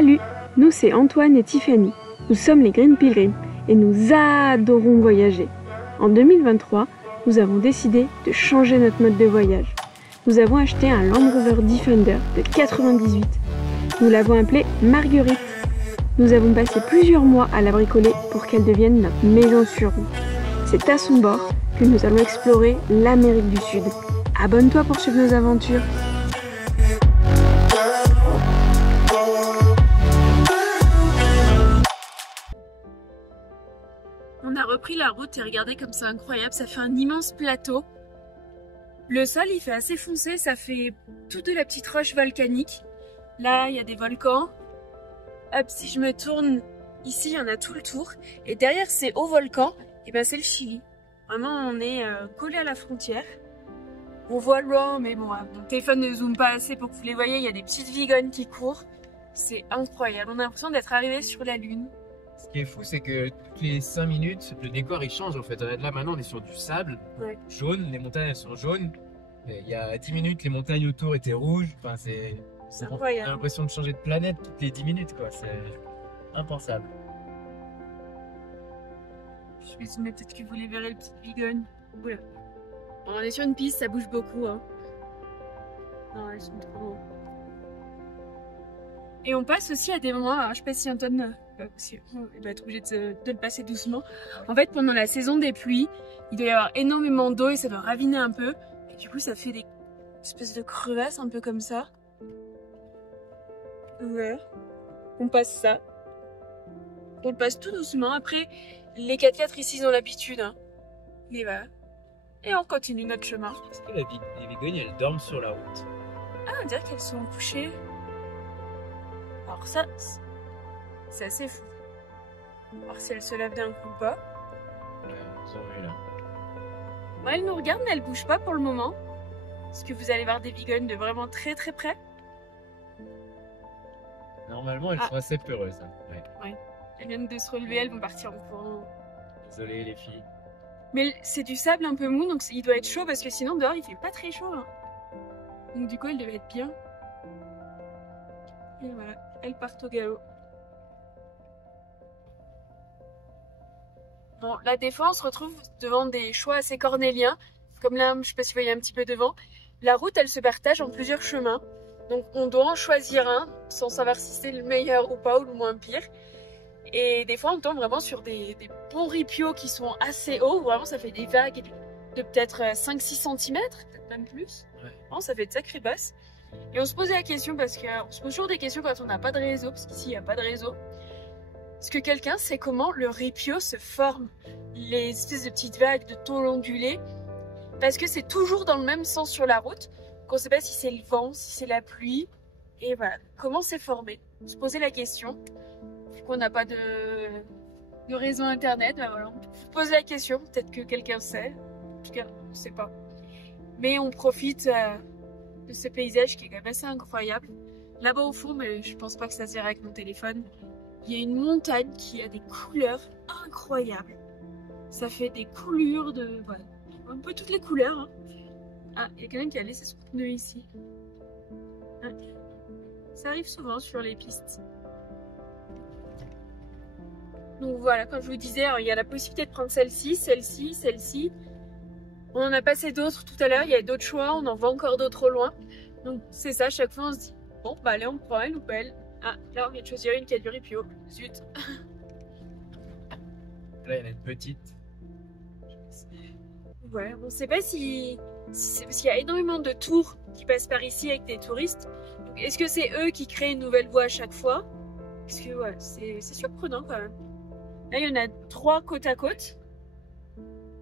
Salut, nous c'est Antoine et Tiffany. Nous sommes les Green Pilgrims et nous adorons voyager. En 2023, nous avons décidé de changer notre mode de voyage. Nous avons acheté un Land Rover Defender de 98. Nous l'avons appelée Marguerite. Nous avons passé plusieurs mois à la bricoler pour qu'elle devienne notre maison sur roue. C'est à son bord que nous allons explorer l'Amérique du Sud. Abonne-toi pour suivre nos aventures. On a repris la route et regardez comme c'est incroyable, ça fait un immense plateau. Le sol il fait assez foncé, ça fait toute de la petite roche volcanique. Là il y a des volcans. Hop, si je me tourne, ici il y en a tout le tour. Et derrière ces hauts volcans, et ben c'est le Chili. Vraiment on est collé à la frontière. On voit loin, mais bon, mon téléphone ne zoome pas assez pour que vous les voyez. Il y a des petites vigognes qui courent. C'est incroyable, on a l'impression d'être arrivé sur la Lune. Ce qui est fou, c'est que toutes les 5 minutes, le décor il change en fait. Là maintenant, on est sur du sable jaune, les montagnes elles sont jaunes. Et il y a 10 minutes, les montagnes autour étaient rouges. Enfin, c'est incroyable. On a l'impression de changer de planète toutes les 10 minutes, quoi. C'est impensable. Je vais zoomer, peut-être que vous les verrez, les petites vigognes. Oula. Bon, on est sur une piste, ça bouge beaucoup. Hein. Non, elles sont trop. Et on passe aussi à des moments, alors, je sais pas si Antoine il va être obligé de le passer doucement. En fait, pendant la saison des pluies, il doit y avoir énormément d'eau et ça doit raviner un peu. Et du coup, ça fait des espèces de crevasses un peu comme ça. Ouais. On passe ça. On le passe tout doucement. Après, les 4x4 ici, ils ont l'habitude. Hein. Mais voilà. Et on continue notre chemin. Est-ce que les vigognes, elles dorment sur la route? Ah, on dirait qu'elles sont couchées. Alors ça, c'est assez fou. Alors si elles se lèvent d'un coup ou pas. Ils ont vu là. Ouais, elles nous regardent mais elles bougent pas pour le moment. Est-ce que vous allez voir des vigognes de vraiment très très près? Normalement, elles sont assez peureuses. Hein. Ouais. Elles viennent de se relever, elles vont partir en courant. Désolé les filles. Mais c'est du sable un peu mou, donc il doit être chaud parce que sinon dehors il fait pas très chaud. Hein. Donc du coup elles devaient être bien. Et voilà, elles partent au galop. Bon, là des fois on se retrouve devant des choix assez cornéliens. Comme là, je sais pas si vous voyez un petit peu devant. La route elle se partage en plusieurs chemins. Donc on doit en choisir un sans savoir si c'est le meilleur ou pas ou le moins pire. Et des fois on tombe vraiment sur des bons ripios qui sont assez hauts. Où vraiment ça fait des vagues de peut-être 5-6 cm, peut-être même plus. Ouais. Vraiment, ça fait de sacrées basses. Et on se posait la question parce qu'on se pose toujours des questions quand on n'a pas de réseau. Parce qu'ici il n'y a pas de réseau. Est-ce que quelqu'un sait comment le ripio se forme? Les espèces de petites vagues de tôle ondulée. Parce que c'est toujours dans le même sens sur la route. Donc on ne sait pas si c'est le vent, si c'est la pluie. Et voilà, comment c'est formé? On se posait la question. Vu qu'on n'a pas de réseau internet, ben voilà, on se pose la question. Peut-être que quelqu'un sait. En tout cas, on ne sait pas. Mais on profite de ce paysage qui est quand même assez incroyable. Là-bas au fond, mais je pense pas que ça se verra avec mon téléphone. Il y a une montagne qui a des couleurs incroyables. Ça fait des coulures de... Voilà, un peu toutes les couleurs. Hein. Ah, il y a quelqu'un qui a laissé son pneu ici. Ah. Ça arrive souvent sur les pistes. Donc voilà, comme je vous disais, il y a la possibilité de prendre celle-ci, celle-ci, celle-ci. On en a passé d'autres tout à l'heure, il y a d'autres choix, on en voit encore d'autres au loin. Donc c'est ça, chaque fois on se dit, bon bah allez on prend elle ou pas elle. Ah, là on vient de choisir une qui a du ripio. Zut. Là il y en a une petite. Ouais, on sait pas si c'est parce qu'il y a énormément de tours qui passent par ici avec des touristes. Est-ce que c'est eux qui créent une nouvelle voie à chaque fois? Parce que ouais, c'est surprenant quand même. Là il y en a 3 côte à côte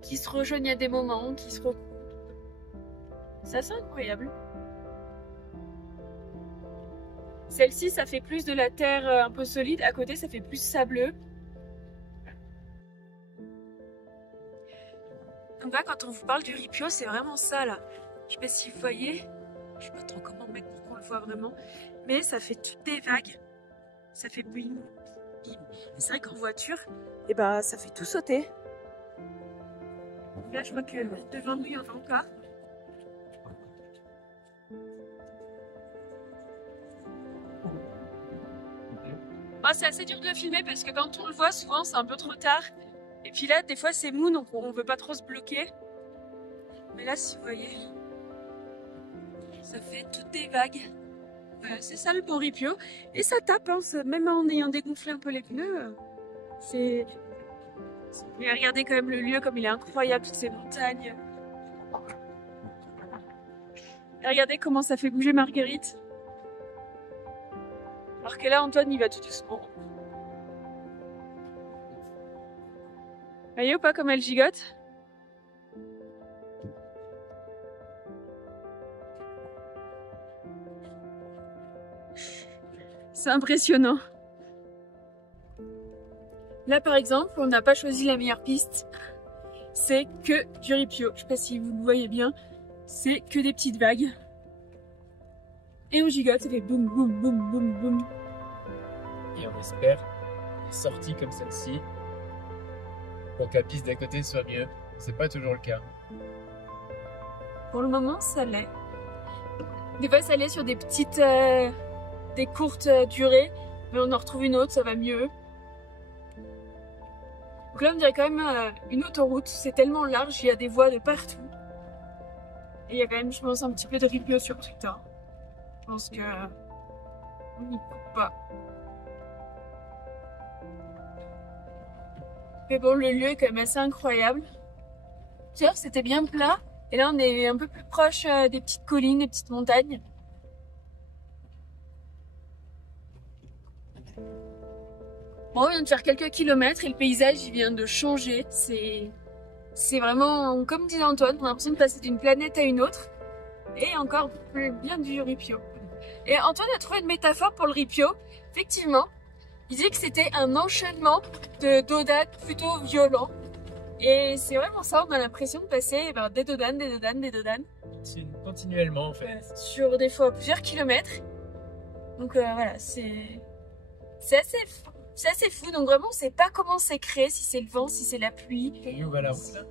qui se rejoignent à des moments, qui se recoupent. Ça c'est incroyable. Celle-ci, ça fait plus de la terre un peu solide. À côté, ça fait plus sableux. Donc là, quand on vous parle du ripio, c'est vraiment ça, là. Je sais pas si vous voyez. Je sais pas trop comment mettre pour qu'on le voit vraiment. Mais ça fait toutes des vagues. Ça fait bing. C'est vrai qu'en voiture, et ben, ça fait tout sauter. Là, je vois que devant nous, il y en a encore. Oh, c'est assez dur de le filmer parce que quand on le voit, souvent c'est un peu trop tard. Et puis là, des fois c'est mou, donc on veut pas trop se bloquer. Mais là, si vous voyez, ça fait toutes des vagues. C'est ça le Pont Ripio. Et ça tape, hein, même en ayant dégonflé un peu les pneus. C'est... Mais regardez quand même le lieu, comme il est incroyable, toutes ces montagnes. Et regardez comment ça fait bouger Marguerite. Alors que là, Antoine, il va tout doucement. Vous voyez ou pas comme elle gigote? C'est impressionnant. Là, par exemple, on n'a pas choisi la meilleure piste. C'est que du Ripio. Je sais pas si vous le voyez bien. C'est que des petites vagues. Et on gigote, ça fait boum, boum, boum, boum, boum. Et on espère des sorties comme celle-ci pour que la piste d'à côté soit mieux. C'est pas toujours le cas. Pour le moment, ça l'est. Des fois, ça l'est sur des petites... des courtes durées. Mais on en retrouve une autre, ça va mieux. Donc là, on dirait quand même une autoroute. C'est tellement large, il y a des voies de partout. Et il y a quand même, je pense, un petit peu de Ripio sur Twitter. Je pense que... on n'y coupe pas. Mais bon, le lieu est quand même assez incroyable. D'ailleurs, c'était bien plat. Et là, on est un peu plus proche des petites collines, des petites montagnes. Bon, on vient de faire quelques kilomètres et le paysage, il vient de changer. C'est vraiment, comme disait Antoine, on a l'impression de passer d'une planète à une autre. Et encore bien du Ripio. Et Antoine a trouvé une métaphore pour le Ripio. Effectivement, il dit que c'était un enchaînement de dodanes plutôt violents. Et c'est vraiment ça, on a l'impression de passer des dodanes, des dodanes, des dodanes. Continuellement en fait. Sur des fois plusieurs kilomètres. Donc voilà, c'est assez fou. Donc vraiment, on sait pas comment c'est créé, si c'est le vent, si c'est la pluie. Et où va la route là?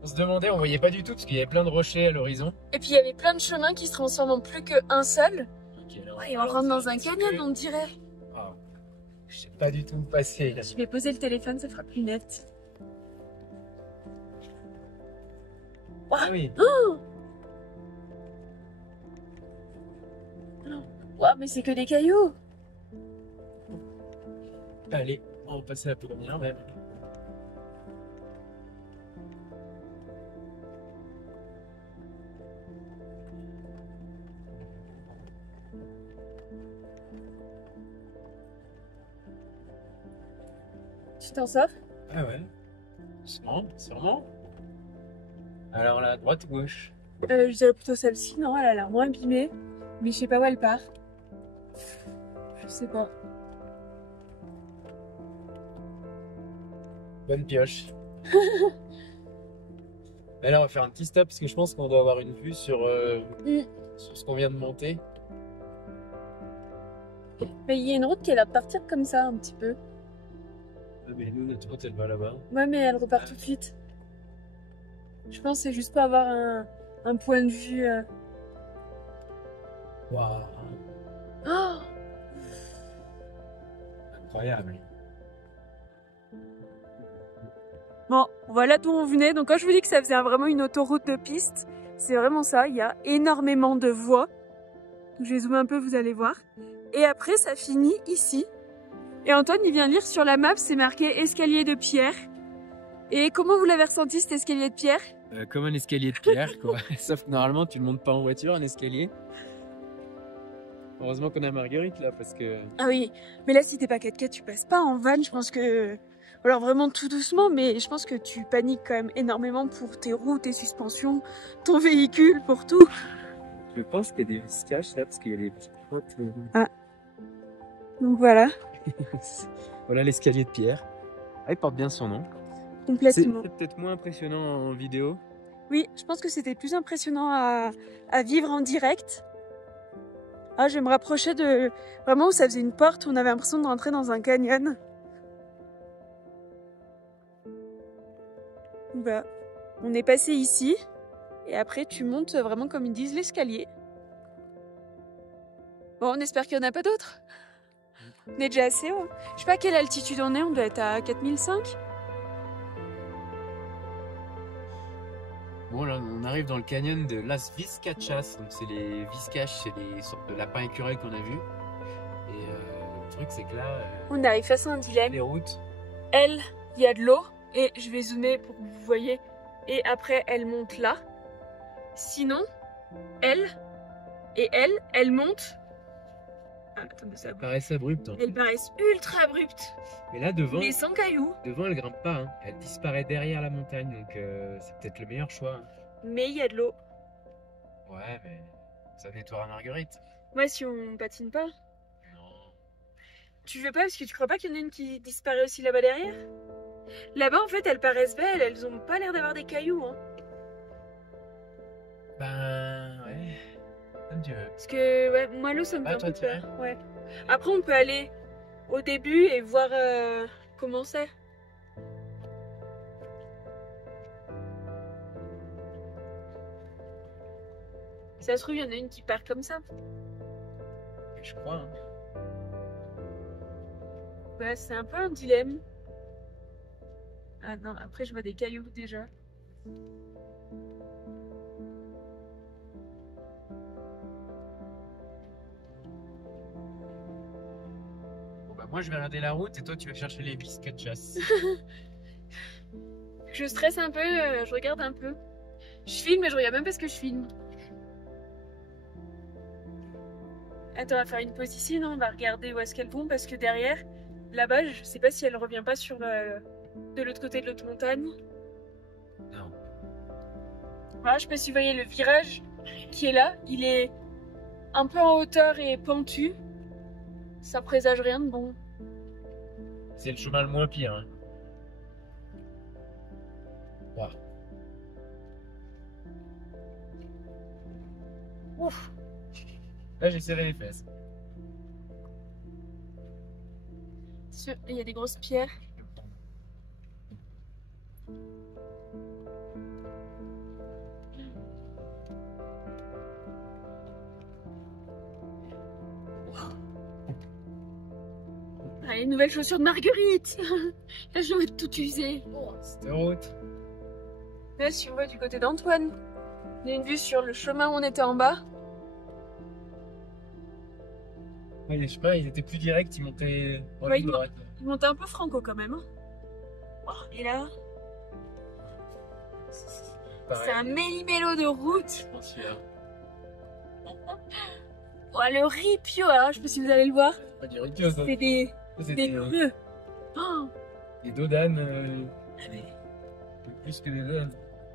On se demandait, on voyait pas du tout parce qu'il y avait plein de rochers à l'horizon. Et puis il y avait plein de chemins qui se transforment en plus qu'un seul. Okay, alors, ouais, et on rentre dans un canyon, on dirait. Oh, je sais pas du tout où passer. Je vais poser le téléphone, ça fera plus net. Ah oui. Oh, wow, mais c'est que des cailloux. Allez, on va passer la première même. Tu t'en sors? Ah ouais. Sûrement. Alors là, droite ou gauche? Je dirais plutôt celle-ci, non, elle a l'air moins abîmée. Mais je sais pas où elle part. Je sais pas. Bonne pioche. Mais là, on va faire un petit stop parce que je pense qu'on doit avoir une vue sur ce qu'on vient de monter. Mais il y a une route qui a l'air de partir comme ça, un petit peu. Ah, mais nous, notre route, elle va là-bas. Ouais, mais elle repart tout de suite. Je pense que c'est juste pour avoir un point de vue... Waouh. Oh, Incroyable. bon, voilà d'où on venait. Donc quand je vous dis que ça faisait vraiment une autoroute de piste, c'est vraiment ça. Il y a énormément de voies. Donc, je vais zoomer un peu, vous allez voir. Et après, ça finit ici. Et Antoine, il vient lire sur la map, c'est marqué escalier de pierre. Et comment vous l'avez ressenti, cet escalier de pierre? Comme un escalier de pierre, quoi. Sauf que normalement, tu ne montes pas en voiture, un escalier. Heureusement qu'on a Marguerite là, parce que... Ah oui, mais là, si t'es pas 4x4, tu passes pas en van, je pense que... Alors vraiment tout doucement, mais je pense que tu paniques quand même énormément pour tes roues, tes suspensions, ton véhicule, pour tout. Je pense qu'il y a des viscages là, parce qu'il y a des petites potes. Ah. Donc voilà. Voilà l'escalier de pierre. Ah, il porte bien son nom. Complètement. C'est peut-être moins impressionnant en vidéo. Oui, je pense que c'était plus impressionnant à vivre en direct. Ah, je vais me rapprocher de... Vraiment où ça faisait une porte, où on avait l'impression de rentrer dans un canyon. Voilà. On est passé ici. Et après, tu montes vraiment, comme ils disent, l'escalier. Bon, on espère qu'il n'y en a pas d'autres. On est déjà assez haut. Je sais pas à quelle altitude on doit être à 4005. Bon là, on arrive dans le canyon de Las Vizcachas, donc c'est les Vizcaches, c'est les sortes de lapins écureuils qu'on a vus. Et le truc c'est que là, on arrive face à un dilemme. Les routes. Elle, il y a de l'eau, et je vais zoomer pour que vous voyez, et après elle monte là. Sinon, elle monte. Ah, attendez, ça paraissent abruptes. Hein. Elles paraissent ultra abruptes. Mais là devant, mais sans cailloux. Devant elle grimpe pas, hein. Elle disparaît derrière la montagne, donc c'est peut-être le meilleur choix. Hein. Mais il y a de l'eau. Ouais, mais ça nettoiera Marguerite. Moi, si on patine pas. Non. Tu veux pas parce que tu crois pas qu'il y en a une qui disparaît aussi là-bas derrière? Là-bas, en fait, elles paraissent belles, elles ont pas l'air d'avoir des cailloux. Hein. Ben, ouais. Comme tu veux. Parce que, ouais, moi, l'eau, ça me fait un peu peur. Ouais. Après, on peut aller au début et voir comment c'est. Ça se trouve, il y en a une qui part comme ça. Je crois. Hein. Ouais, c'est un peu un dilemme. Ah non, après, je vois des cailloux déjà. Moi je vais regarder la route et toi tu vas chercher les Vizcachas. Je stresse un peu, je regarde un peu. Je filme mais je regarde même pas ce que je filme. Attends, on va faire une pause ici, non? On va regarder où est-ce qu'elles vont parce que derrière, là-bas, je sais pas si elle revient pas sur de l'autre côté de l'autre montagne. Non. Voilà, je sais pas si vous voyez le virage qui est là. Il est un peu en hauteur et pentu. Ça présage rien de bon. C'est le chemin le moins pire. Hein. Wow. Ouf. Là j'ai serré les fesses. Il y a des grosses pierres. Allez, nouvelle chaussure de Marguerite. Là, je vais tout user. Cette route. Là, si on va du côté d'Antoine, on a une vue sur le chemin où on était en bas. Ouais, les chemins, ils étaient plus directs, ils montaient en ligne droite. Ils montaient un peu franco quand même. Oh, et là, c'est un méli-mélo de route. Oh, le ripio, alors, je sais pas si vous allez le voir. Pas du ripio, ça. C'est des creux. Oh. Des dodanes. Plus que des dodanes.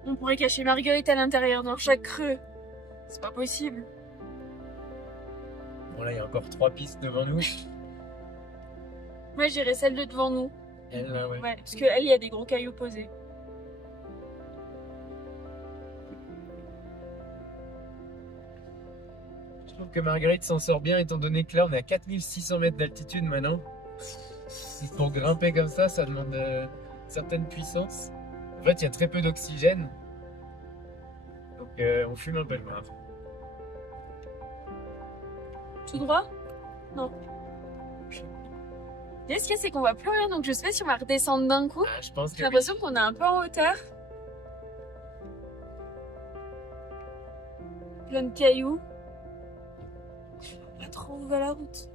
On pourrait cacher Marguerite à l'intérieur dans chaque creux. C'est pas possible. Bon là il y a encore 3 pistes devant nous. Moi j'irais celle de devant nous. Elle là ouais. Ouais, parce qu'elle il y a des gros cailloux posés. Je trouve que Marguerite s'en sort bien étant donné que là on est à 4600 mètres d'altitude maintenant. Pour grimper comme ça demande certaine puissance. En fait il y a très peu d'oxygène. Donc on fume un peu le main. Tout droit? Non. Et ce qu'il y a, c'est qu'on voit plus rien, donc je sais pas si on va redescendre d'un coup. Ah, je pense que j'ai l'impression qu'on est un peu en hauteur. Plein de cailloux. Pas trop où va la route.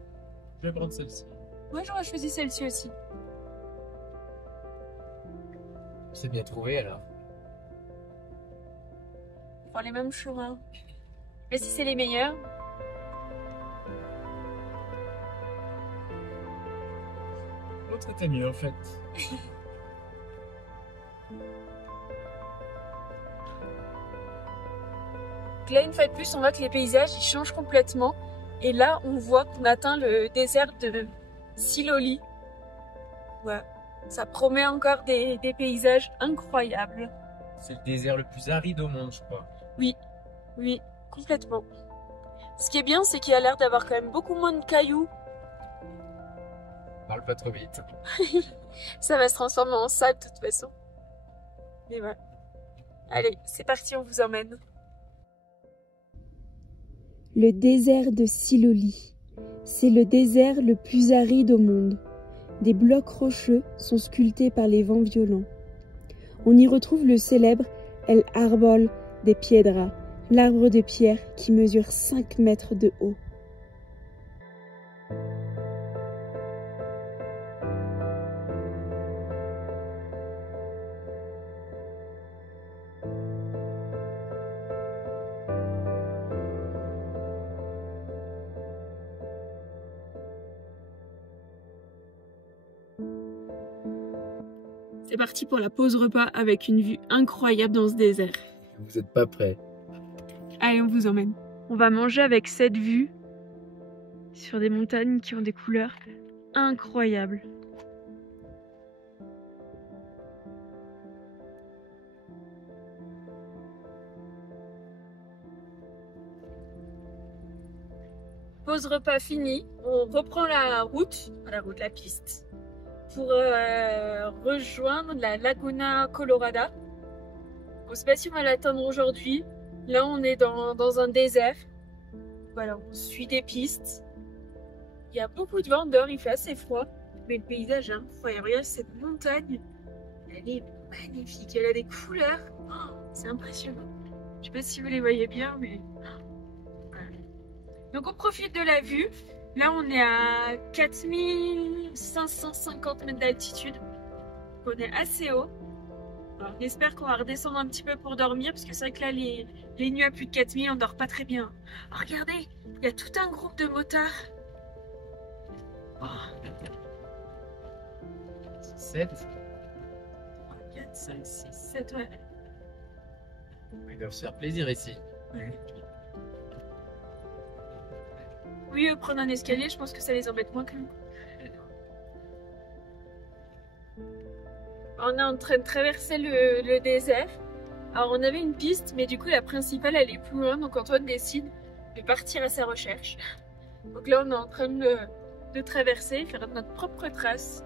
Je vais prendre celle-ci. Moi j'aurais choisi celle-ci aussi. C'est bien trouvé alors. Faire les mêmes chemins. Mais si c'est les meilleurs. L'autre était mieux en fait. Donc là, une fois de plus, on voit que les paysages ils changent complètement. Et là, on voit qu'on atteint le désert de Siloli. Ouais. Ça promet encore des paysages incroyables. C'est le désert le plus aride au monde, je crois. Oui, oui, complètement. Ce qui est bien, c'est qu'il y a l'air d'avoir quand même beaucoup moins de cailloux. Parle pas trop vite. Ça va se transformer en sable de toute façon. Mais voilà. Allez, c'est parti, on vous emmène. Le désert de Siloli. C'est le désert le plus aride au monde. Des blocs rocheux sont sculptés par les vents violents. On y retrouve le célèbre El Árbol de Piedra, l'arbre de pierre qui mesure 5 mètres de haut. C'est parti pour la pause repas avec une vue incroyable dans ce désert. Vous n'êtes pas prêts. Allez, on vous emmène. On va manger avec cette vue sur des montagnes qui ont des couleurs incroyables. Pause repas finie, on reprend la piste, pour rejoindre la Laguna Colorada. On ne sait pas si on va l'atteindre aujourd'hui. Là, on est dans un désert. Voilà, on suit des pistes. Il y a beaucoup de vent dehors, il fait assez froid. Mais le paysage est incroyable. Regarde cette montagne. Elle est magnifique. Elle a des couleurs. Oh, c'est impressionnant. Je ne sais pas si vous les voyez bien, mais... Donc on profite de la vue. Là on est à 4550 mètres d'altitude. On est assez haut. Alors, on espère qu'on va redescendre un petit peu pour dormir. Parce que c'est vrai que là les nuits à plus de 4000 on dort pas très bien. Oh, regardez, il y a tout un groupe de motards. Oh. 7. 4, 5, 6, 7, ouais. Ils doivent se faire plaisir ici. Ouais. Oui, prendre un escalier, je pense que ça les embête moins que nous. On est en train de traverser le désert. Alors on avait une piste, mais du coup la principale elle est plus loin, donc Antoine décide de partir à sa recherche. Donc là on est en train de traverser, faire notre propre trace.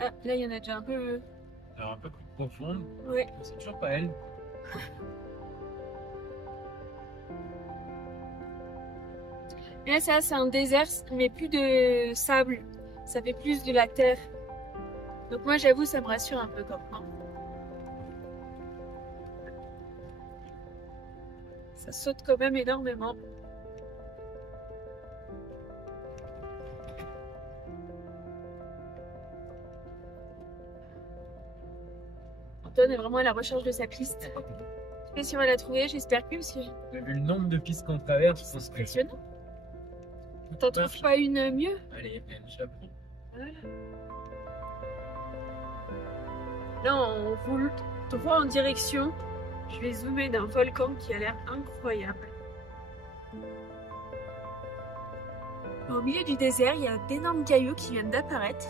Ah, là il y en a déjà un peu... Alors un peu plus profonde. Ouais. C'est toujours pas elle. Et là, ça, c'est un désert, mais plus de sable. Ça fait plus de la terre. Donc moi, j'avoue, ça me rassure un peu quand même. Ça saute quand même énormément. Antoine est vraiment à la recherche de sa piste. Je sais pas si on va la trouver, j'espère que parce que... Vous avez vu le nombre de pistes qu'on traverse, c'est impressionnant. T'en trouves pas une mieux? Allez, une chapeau. Voilà. Là, on roule droit en direction. Je vais zoomer d'un volcan qui a l'air incroyable. Au milieu du désert, il y a d'énormes cailloux qui viennent d'apparaître.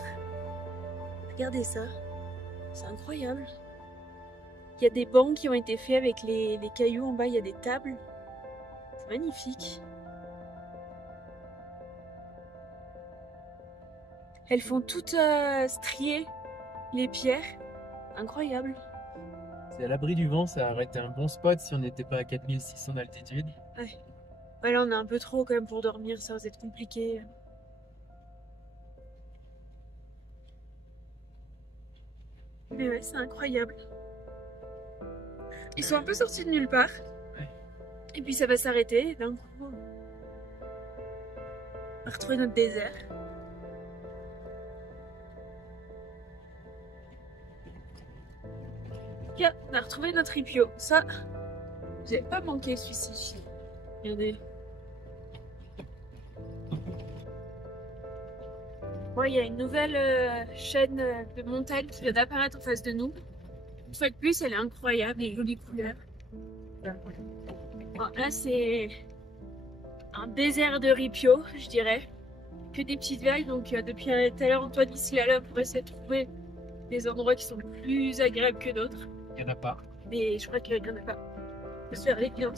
Regardez ça. C'est incroyable. Il y a des bancs qui ont été faits avec les cailloux. En bas, il y a des tables. C'est magnifique. Elles font toutes strier les pierres. Incroyable. C'est à l'abri du vent, ça aurait été un bon spot si on n'était pas à 4600 d'altitude. Ouais. Ouais, là on est un peu trop quand même pour dormir, ça va être compliqué. Mais ouais, c'est incroyable. Ils sont un peu sortis de nulle part. Ouais. Et puis ça va s'arrêter. D'un coup, on va retrouver notre désert. Tiens, on a retrouvé notre ripio. Ça, vous n'avez pas manqué celui-ci. Regardez. Bon, il y a une nouvelle chaîne de montagne qui vient d'apparaître en face de nous. Une fois de plus, elle est incroyable, des jolies couleurs. Bon, là, c'est un désert de ripio, je dirais. Que des petites vagues. Donc, depuis tout à l'heure, Antoine ici là pour essayer de trouver des endroits qui sont plus agréables que d'autres. Il n'y en a pas. Mais je crois qu'il n'y en a pas. J'espère les clients.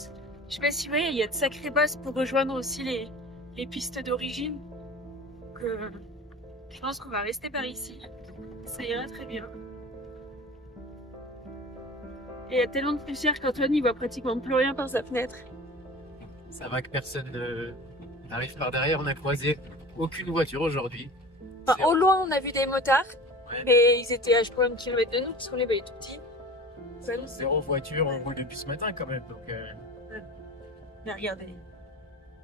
Je sais pas si vous voyez, il y a de sacrées bosses pour rejoindre aussi les pistes d'origine. Donc, je pense qu'on va rester par ici. Ça ira très bien. Et il y a tellement de poussière qu'Antoine il voit pratiquement plus rien par sa fenêtre. Ça va que personne n'arrive par derrière. On a croisé aucune voiture aujourd'hui. Enfin, au loin, on a vu des motards, Ouais. mais ils étaient à je sais pas un kilomètre de nous parce qu'on les voyait tout petits. Zéro voiture, on roule depuis ce matin quand même. Donc, Mais regardez,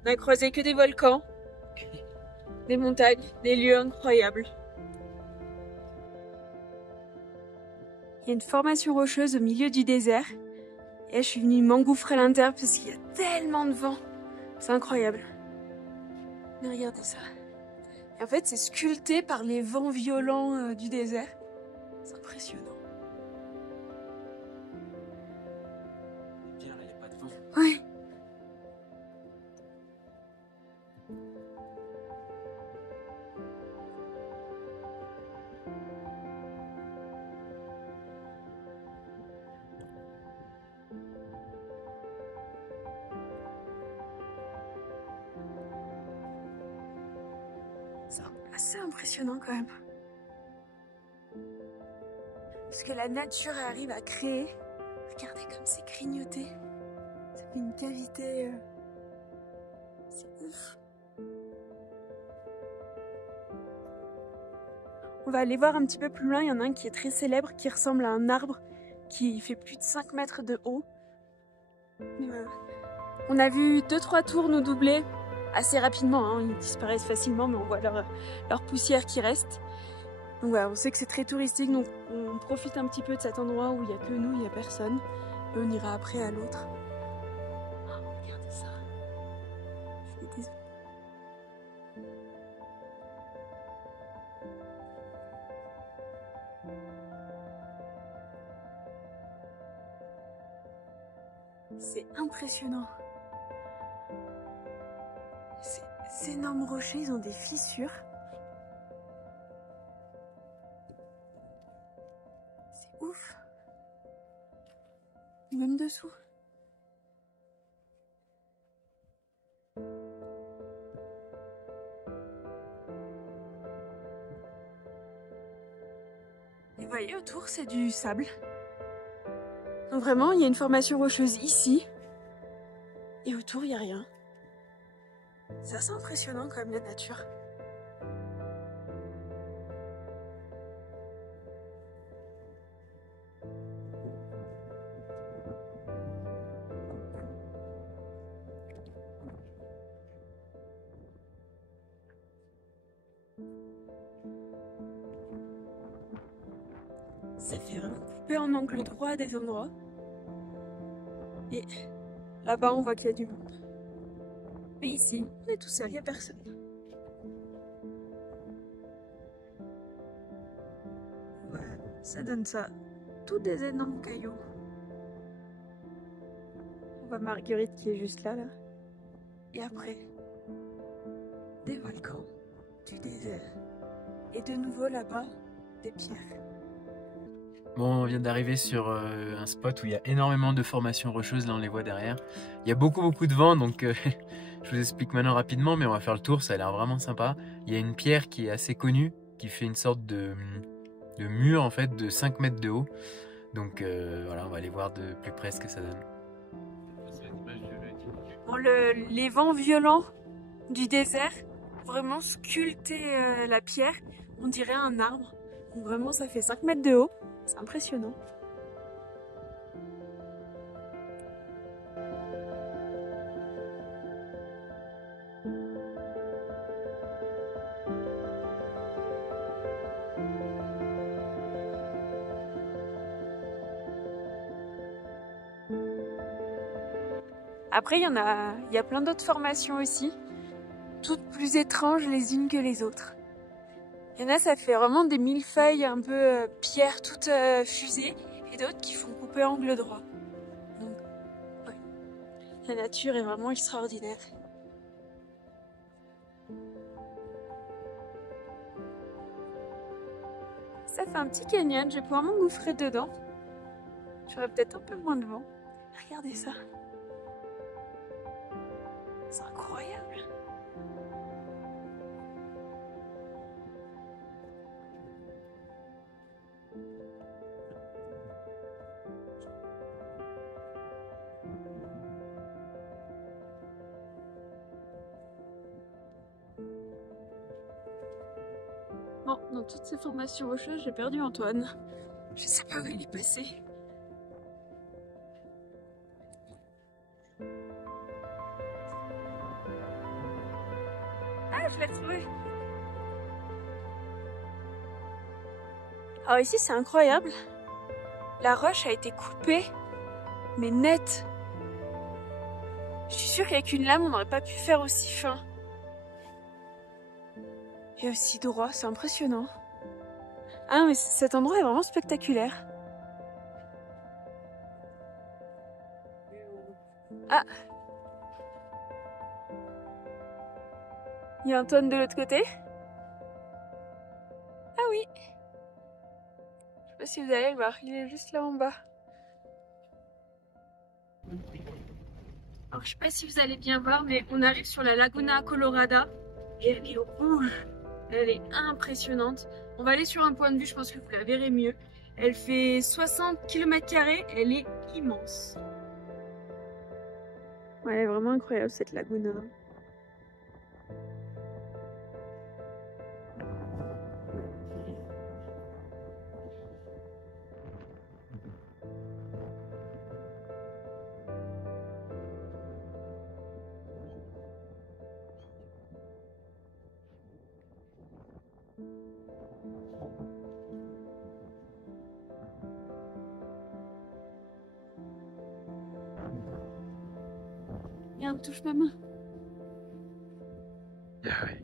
on a croisé que des volcans, des montagnes, des lieux incroyables. Il y a une formation rocheuse au milieu du désert. Et là, je suis venue m'engouffrer à l'intérieur parce qu'il y a tellement de vent. C'est incroyable. Mais regardez ça. Et en fait, c'est sculpté par les vents violents du désert. C'est impressionnant. bien, là, il n'y a pas de vent. Ouais. C'est assez impressionnant quand même. Ce que la nature arrive à créer. Regardez comme c'est grignoté. Ça fait une cavité. C'est ouf. On va aller voir un petit peu plus loin. Il y en a un qui est très célèbre, qui ressemble à un arbre qui fait plus de 5 mètres de haut. Mais voilà. On a vu 2-3 tours nous doubler assez rapidement. Hein. Ils disparaissent facilement, mais on voit leur poussière qui reste. Donc voilà, on sait que c'est très touristique, donc on profite un petit peu de cet endroit où il n'y a que nous, il n'y a personne. Et on ira après à l'autre. Oh, regardez ça. Je suis désolée. C'est impressionnant. Ces énormes rochers, ils ont des fissures. C'est ouf. Même dessous. Et vous voyez, autour, c'est du sable. Donc vraiment, il y a une formation rocheuse ici. Et autour, il n'y a rien. C'est assez impressionnant quand même, la nature. Ça fait vraiment couper en angle droit à des endroits. Et là-bas, on voit qu'il y a du monde. Mais ici, on est tout seul, il n'y a personne. Voilà, ça donne ça. Tous des énormes cailloux. On voit Marguerite qui est juste là. Et après, des volcans, du désert. Et de nouveau là-bas, des pierres. Bon, on vient d'arriver sur un spot où il y a énormément de formations rocheuses, là on les voit derrière. Il y a beaucoup de vent, donc je vous explique maintenant rapidement, mais on va faire le tour, ça a l'air vraiment sympa. Il y a une pierre qui est assez connue, qui fait une sorte de mur en fait de 5 mètres de haut. Donc voilà, on va aller voir de plus près ce que ça donne. Bon, les vents violents du désert, vraiment sculpté la pierre, on dirait un arbre. Donc vraiment ça fait 5 mètres de haut. C'est impressionnant. Après, il y a plein d'autres formations aussi, toutes plus étranges les unes que les autres. Il y en a, ça fait vraiment des millefeuilles un peu pierres toutes fusées, et d'autres qui font couper angle droit. Donc, ouais. La nature est vraiment extraordinaire. Ça fait un petit canyon, je vais pouvoir m'engouffrer dedans. J'aurai peut-être un peu moins de vent. Regardez ça. C'est incroyable. malheureusement, dans toutes ces formations rocheuses, j'ai perdu Antoine. Je sais pas où il est passé. Ah, je l'ai retrouvé. Alors ici, c'est incroyable. La roche a été coupée, mais nette. Je suis sûre qu'avec une lame, on n'aurait pas pu faire aussi fin. Et aussi droit, c'est impressionnant. Ah non, mais cet endroit est vraiment spectaculaire. Ah! Il y a Antoine de l'autre côté. Ah oui! Je sais pas si vous allez le voir, il est juste là en bas. Alors je sais pas si vous allez bien voir, mais on arrive sur la Laguna Colorada et elle est rouge. Elle est impressionnante. On va aller sur un point de vue, je pense que vous la verrez mieux. Elle fait 60 km², elle est immense. Ouais, elle est vraiment incroyable cette laguna. Regarde, touche ma main. Ah ouais.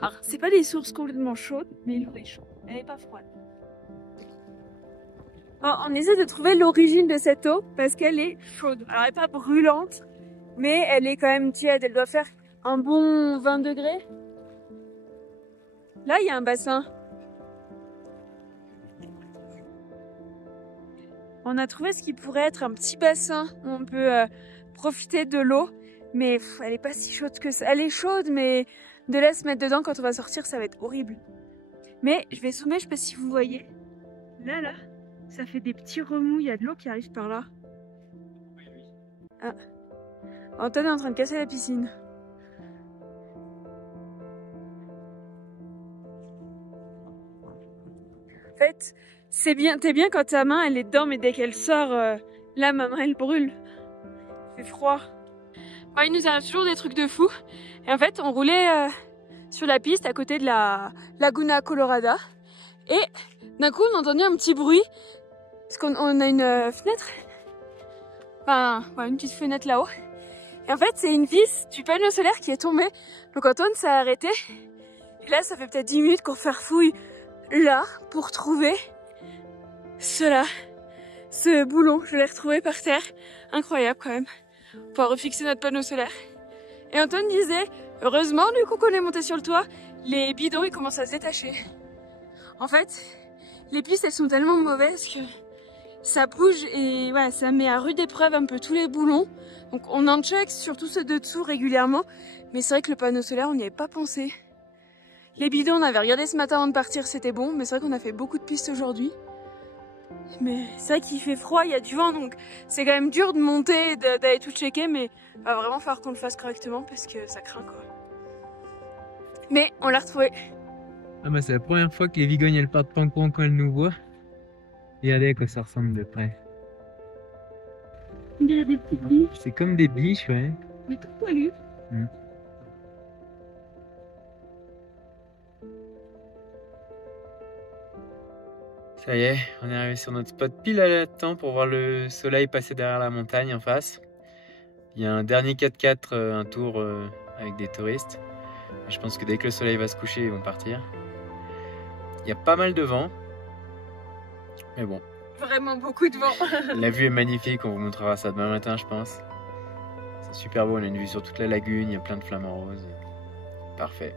Alors, c'est pas des sources complètement chaudes, mais l'eau est chaude. Elle est pas froide. Alors, on essaie de trouver l'origine de cette eau parce qu'elle est chaude. Alors, elle est pas brûlante, mais elle est quand même tiède. Elle doit faire un bon 20 degrés. Là, il y a un bassin. On a trouvé ce qui pourrait être un petit bassin où on peut profiter de l'eau. Mais elle est pas si chaude que ça. Elle est chaude, mais de là se mettre dedans quand on va sortir, ça va être horrible. Mais je vais zoomer, je sais pas si vous voyez. Là, ça fait des petits remous. Il y a de l'eau qui arrive par là. Ah. Antoine est en train de casser la piscine. En fait, c'est bien, t'es bien quand ta main elle est dedans, mais dès qu'elle sort, là ma main elle brûle. Il fait froid. Bon, il nous arrive toujours des trucs de fou. Et en fait, on roulait sur la piste à côté de la Laguna Colorada. Et d'un coup, on a entendu un petit bruit. Parce qu'on a une fenêtre. Enfin, ouais, une petite fenêtre là-haut. Et en fait, c'est une vis du panneau solaire qui est tombée. Donc Antoine s'est arrêté. Et là, ça fait peut-être 10 minutes qu'on farfouille là pour trouver ce boulon. Je l'ai retrouvé par terre. Incroyable quand même. Pour refixer notre panneau solaire. Et Antoine disait, heureusement du coup qu'on est monté sur le toit, les bidons ils commencent à se détacher. En fait, les pistes elles sont tellement mauvaises que ça bouge et ouais, ça met à rude épreuve un peu tous les boulons. Donc on en check surtout ceux de dessous régulièrement. Mais c'est vrai que le panneau solaire on n'y avait pas pensé. Les bidons on avait regardé ce matin avant de partir, c'était bon. Mais c'est vrai qu'on a fait beaucoup de pistes aujourd'hui. Mais c'est vrai qu'il fait froid, il y a du vent, donc c'est quand même dur de monter, d'aller tout checker, mais il va vraiment falloir qu'on le fasse correctement parce que ça craint quoi. Mais on l'a retrouvé. Ah bah c'est la première fois que les vigognes elles partent pan-pan quand elles nous voient. Regardez à quoi ça ressemble de près. On dirait des petites biches. C'est comme des biches, ouais. Mais tout poilu. Ça y est, on est arrivé sur notre spot pile à temps pour voir le soleil passer derrière la montagne en face. Il y a un dernier 4x4, un tour avec des touristes. Et je pense que dès que le soleil va se coucher, ils vont partir. Il y a pas mal de vent. Mais bon. Vraiment beaucoup de vent. La vue est magnifique, on vous montrera ça demain matin, je pense. C'est super beau, on a une vue sur toute la lagune, il y a plein de flamants roses. Parfait.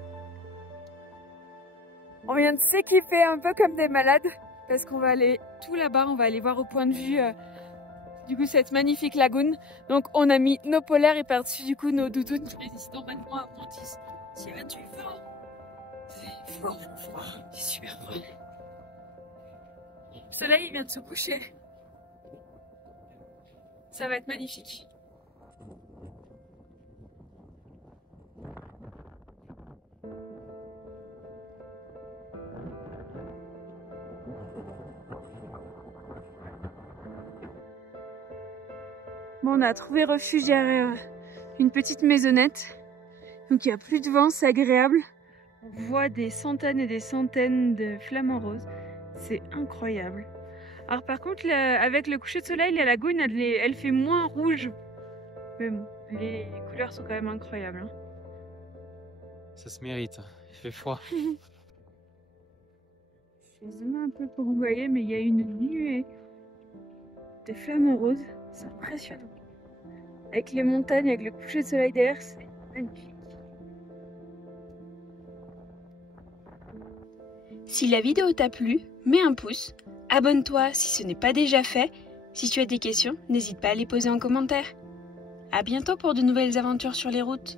On vient de s'équiper un peu comme des malades. Parce qu'on va aller tout là-bas, on va aller voir au point de vue du coup cette magnifique lagune. Donc on a mis nos polaires et par-dessus du coup nos doudounes qui résistent normalement à moins 10. S'il y a du vent, c'est fort, c'est super froid. Le soleil il vient de se coucher. Ça va être magnifique. Bon, on a trouvé refuge derrière une petite maisonnette. Donc il n'y a plus de vent, c'est agréable. On voit des centaines et des centaines de flamants roses. C'est incroyable. Alors par contre, avec le coucher de soleil, la lagune, elle fait moins rouge. Mais bon, les couleurs sont quand même incroyables. Hein. Ça se mérite, il fait froid. Je vais zoomer un peu pour vous voyez, mais il y a une nuée de flamants roses. C'est impressionnant. Avec les montagnes, avec le coucher de soleil derrière, c'est magnifique. Si la vidéo t'a plu, mets un pouce, abonne-toi si ce n'est pas déjà fait. Si tu as des questions, n'hésite pas à les poser en commentaire. À bientôt pour de nouvelles aventures sur les routes.